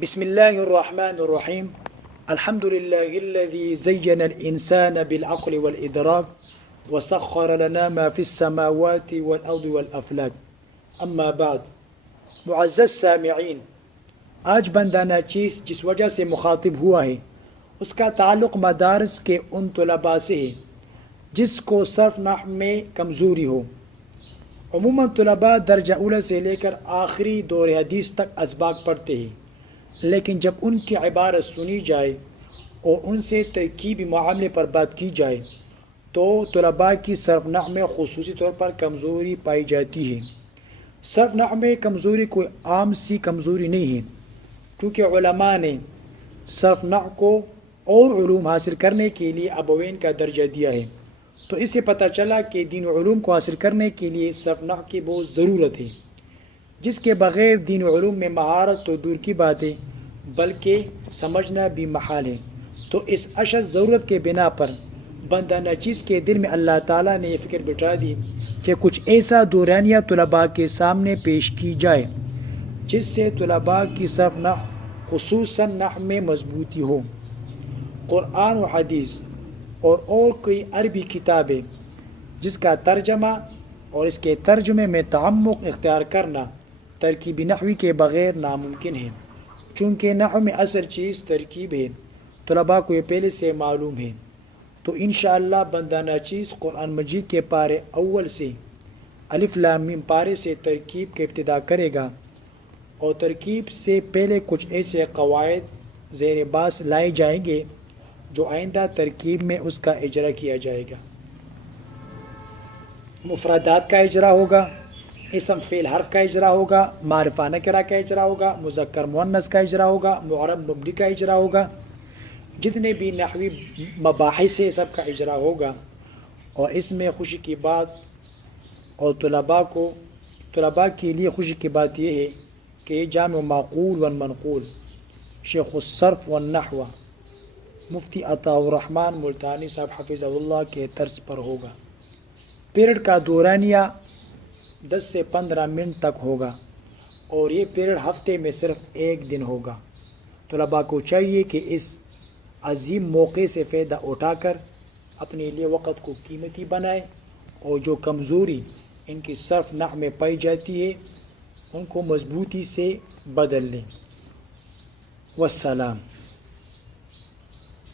بسم الله الرحمن الرحيم. الحمد لله الذي زين الإنسان بالعقل والإدراك وسخر لنا ما في السماوات والأرض والأفلاك. اما بعد، معزز سامعین، آج بندانہ چیز جس وجہ سے مخاطب ہوا ہے اس کا تعلق مدارس کے ان طلباء سے ہے جس کو صرف نحو میں کمزوری ہو۔ عموماً طلباء درجہ اولی سے لے کر آخری دور حدیث تک اسباق پڑھتے ہیں، لیکن جب ان کی عبارت سنی جائے اور ان سے ترکیبی معاملے پر بات کی جائے تو طلباء کی صرف نحو میں خصوصی طور پر کمزوری پائی جاتی ہے۔ صرف نحو میں کمزوری کوئی عام سی کمزوری نہیں ہے، کیونکہ علماء نے صرف نحو کو اور علوم حاصل کرنے کے لیے ابوین کا درجہ دیا ہے، تو اس سے پتہ چلا کہ دین و علوم کو حاصل کرنے کے لیے صرف نحو کی بہت ضرورت ہے، جس کے بغیر دین و علوم میں مہارت تو دور کی بات ہے بلکہ سمجھنا بھی محال ہے۔ تو اس اشد ضرورت کے بنا پر بندہ نچیز کے دل میں اللہ تعالیٰ نے یہ فکر بٹھا دی کہ کچھ ایسا دورانیہ طلباء کے سامنے پیش کی جائے جس سے طلباء کی صرف نحو خصوصاً نحو میں مضبوطی ہو۔ قرآن و حدیث اور کوئی عربی کتابیں جس کا ترجمہ اور اس کے ترجمے میں تعمق اختیار کرنا ترکیبی نحوی کے بغیر ناممکن ہے، چونکہ نحو میں اصل چیز ترکیب ہے۔ طلباء کو یہ پہلے سے معلوم ہے، تو انشاءاللہ بندہ ناچیز قرآن مجید کے پارے اول سے الف لام میم پارے سے ترکیب کے ابتدا کرے گا، اور ترکیب سے پہلے کچھ ایسے قواعد زیر باس لائے جائیں گے جو آئندہ ترکیب میں اس کا اجرا کیا جائے گا۔ مفردات کا اجرا ہوگا، اسم فعل حرف کا اجرا ہوگا، معرفہ نکرہ کا اجرا ہوگا، مذکر مؤنث کا اجرا ہوگا، معرب مبنی کا اجرا ہوگا، جتنے بھی نحوی مباحث ہے سب کا اجرا ہوگا۔ اور اس میں خوشی کی بات اور طلباء کے لیے خوشی کی بات یہ ہے کہ یہ جامع معقول و منقول شیخ الصرف والنحو مفتی عطاء الرحمن ملتانی صاحب حفظہ اللہ کے طرز پر ہوگا۔ پیریڈ کا دورانیہ 10 سے 15 منٹ تک ہوگا، اور یہ پیریڈ ہفتے میں صرف ایک دن ہوگا۔ طلباء کو چاہیے کہ اس عظیم موقع سے فائدہ اٹھا کر اپنے لیے وقت کو قیمتی بنائے، اور جو کمزوری ان کی صرف نحو میں پائی جاتی ہے ان کو مضبوطی سے بدل لیں۔ والسلام۔